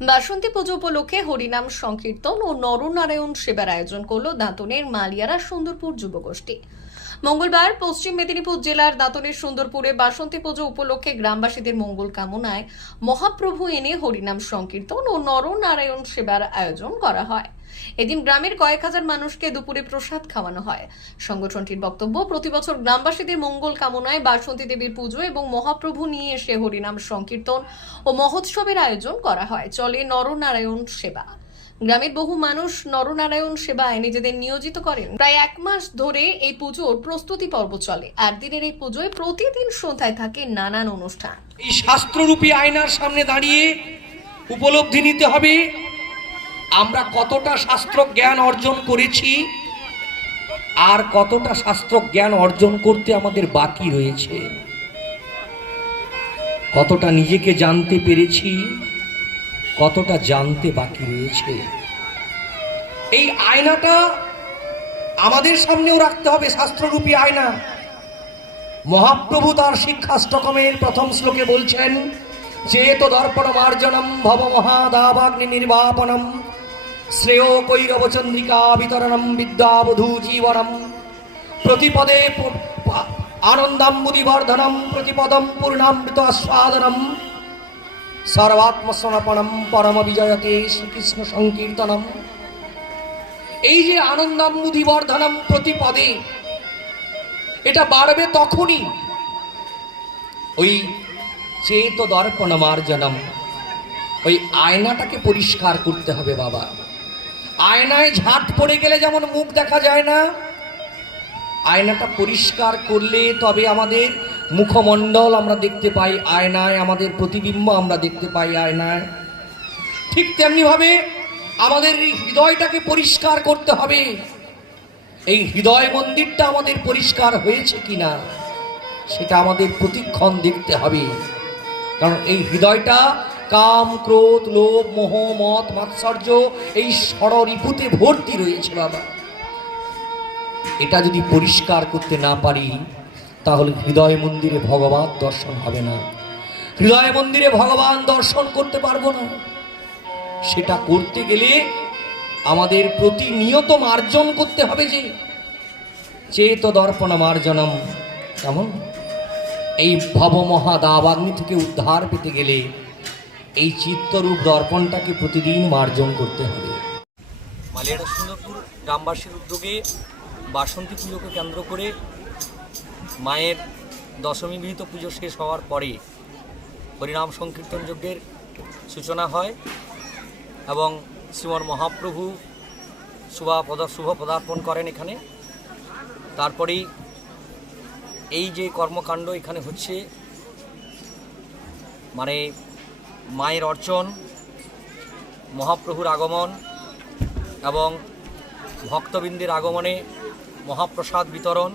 বাসন্তী পুজো উপলক্ষে হরিনাম সংকীর্তন ও নরনারায়ণ সেবার আয়োজন করল দাঁতনের মালিয়ারা সুন্দরপুর যুবগোষ্ঠী। মঙ্গলবার পশ্চিম মেদিনীপুর জেলার দাঁতনের সুন্দরপুরে বাসন্তী পুজো উপলক্ষে গ্রামবাসীদের মঙ্গল কামনায় মহাপ্রভু এনে হরিনাম সংকীর্তন ও নরনারায়ণ সেবার আয়োজন করা হয়। এদিন গ্রামের কয়েক হাজার মানুষকে দুপুরে প্রসাদ খাওয়ানো হয়। সংগঠনটির বক্তব্য প্রতি বছর গ্রামবাসীদের মঙ্গল কামনায় বাসন্তী দেবীর পুজো এবং মহাপ্রভু নিয়ে এসে হরিনাম সংকীর্তন ও মহোৎসবের আয়োজন করা হয়। চলে নরনারায়ণ সেবা। গ্রামের বহু মানুষ নরনারায়ণ সেবায় নিজেদের নিয়োজিত করেন। প্রায় এক মাস ধরে এই পুজোর প্রস্তুতি পর্ব চলে। আর দিনের এই পুজোয় প্রতিদিন সন্ধ্যায় থাকে নানান অনুষ্ঠান। এই শাস্ত্ররূপী আয়নার সামনে দাঁড়িয়ে উপলব্ধি নিতে হবে, আমরা কতটা শাস্ত্র জ্ঞান অর্জন করেছি আর কতটা শাস্ত্র জ্ঞান অর্জন করতে আমাদের বাকি রয়েছে। কতটা নিজেকে জানতে পেরেছি কতটা জানতে বাকি রয়েছে? এই আয়নাটা আমাদের সামনেও রাখতে হবে, শাস্ত্ররূপী আয়না। মহাপ্রভু তার শিক্ষাষ্টকমের প্রথম শ্লোকে বলছেন চেত দর্পণ মার্জনম ভব মহাদাবাগ্নি নির্বাপনম, শ্রেয় কৈরব চন্দ্রিকা বিতরণম বিদ্যাবধূ জীবনম, প্রতিপদে আনন্দাম্বুদিবর্ধনম, প্রতিপদম পূর্ণামৃত আস্বাদনম সর্বাত্মসমর্পণম পরম বিজয়তে শ্রীকৃষ্ণ সংকীর্তনম। এই যে আনন্দাম্বুদিবর্ধনম প্রতিপদে, এটা বাড়বে তখনই। ওই চেত দর্পণ মার্জনম ওই আয়নাটাকে পরিষ্কার করতে হবে বাবা। আয়নায় ঝাঁট পড়ে গেলে যেমন মুখ দেখা যায় না, আয়নাটা পরিষ্কার করলে তবে আমাদের মুখমণ্ডল আমরা দেখতে পাই, আয়নায় আমাদের প্রতিবিম্ব আমরা দেখতে পাই আয়নায়। ঠিক তেমনিভাবে আমাদের এই হৃদয়টাকে পরিষ্কার করতে হবে। এই হৃদয় মন্দিরটা আমাদের পরিষ্কার হয়েছে কিনা, সেটা আমাদের প্রতিক্ষণ দেখতে হবে। কারণ এই হৃদয়টা কাম, ক্রোধ, লোভ, মোহ, মত, মাৎসর্য, এই ষড়রিপুতে ভর্তি রয়েছে বাবা এটা যদি পরিষ্কার করতে না পারি তাহলে হৃদয় মন্দিরে ভগবান দর্শন হবে না। হৃদয় মন্দিরে ভগবান দর্শন করতে পারব না। সেটা করতে গেলে আমাদের প্রতিনিয়ত মার্জন করতে হবে যে চেত দর্পণ মার্জনম কেমন? এই ভব মহাদাবাগ্নি থেকে উদ্ধার পেতে গেলে এই চিত্তরূপ দর্পণটাকে প্রতিদিন মার্জন করতে হবে। মালিয়াড়া সুন্দরপুর গ্রামবাসীর উদ্যোগে বাসন্তী পুজোকে কেন্দ্র করে মায়ের দশমী বিহিত পুজো শেষ হওয়ার পরে হরিনাম সংকীর্তন যজ্ঞের সূচনা হয় এবং শ্রীমন মহাপ্রভু শুভা পদ শুভ পদার্পণ করেন এখানে। তারপরেই এই যে কর্মকাণ্ড এখানে হচ্ছে মানে মায়ের অর্চন, মহাপ্রভুর আগমন এবং ভক্তবৃন্দের আগমনে মহাপ্রসাদ বিতরণ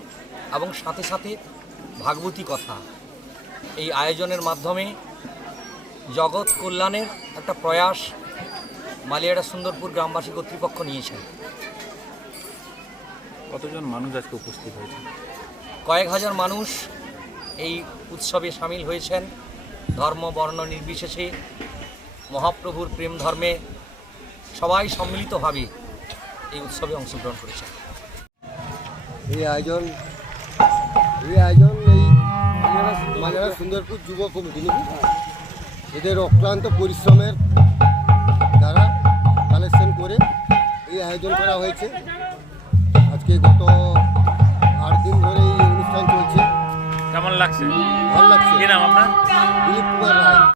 এবং সাথে সাথে ভাগবতী কথা। এই আয়োজনের মাধ্যমে জগৎ কল্যাণের একটা প্রয়াস মালিয়াড়া সুন্দরপুর গ্রামবাসী কর্তৃপক্ষ নিয়েছেন। কতজন মানুষ আজকে উপস্থিত হয়েছে? কয়েক হাজার মানুষ এই উৎসবে সামিল হয়েছেন। ধর্ম বর্ণ নির্বিশেষে মহাপ্রভুর প্রেম ধর্মে সবাই সম্মিলিতভাবে এই উৎসবে অংশগ্রহণ করেছেন। এই আয়োজন এই আয়োজন এই মাঝারা সুন্দরপুর যুব কমিটি নাকি? এদের অক্লান্ত পরিশ্রমের দ্বারা কালেকশন করে এই আয়োজন করা হয়েছে। আজকে গত আট দিন ধরে এই অনুষ্ঠান চলছে। কেমন লাগছে? ভালো লাগছে। কি নাম আপনার? দিলীপ কুমার রায়।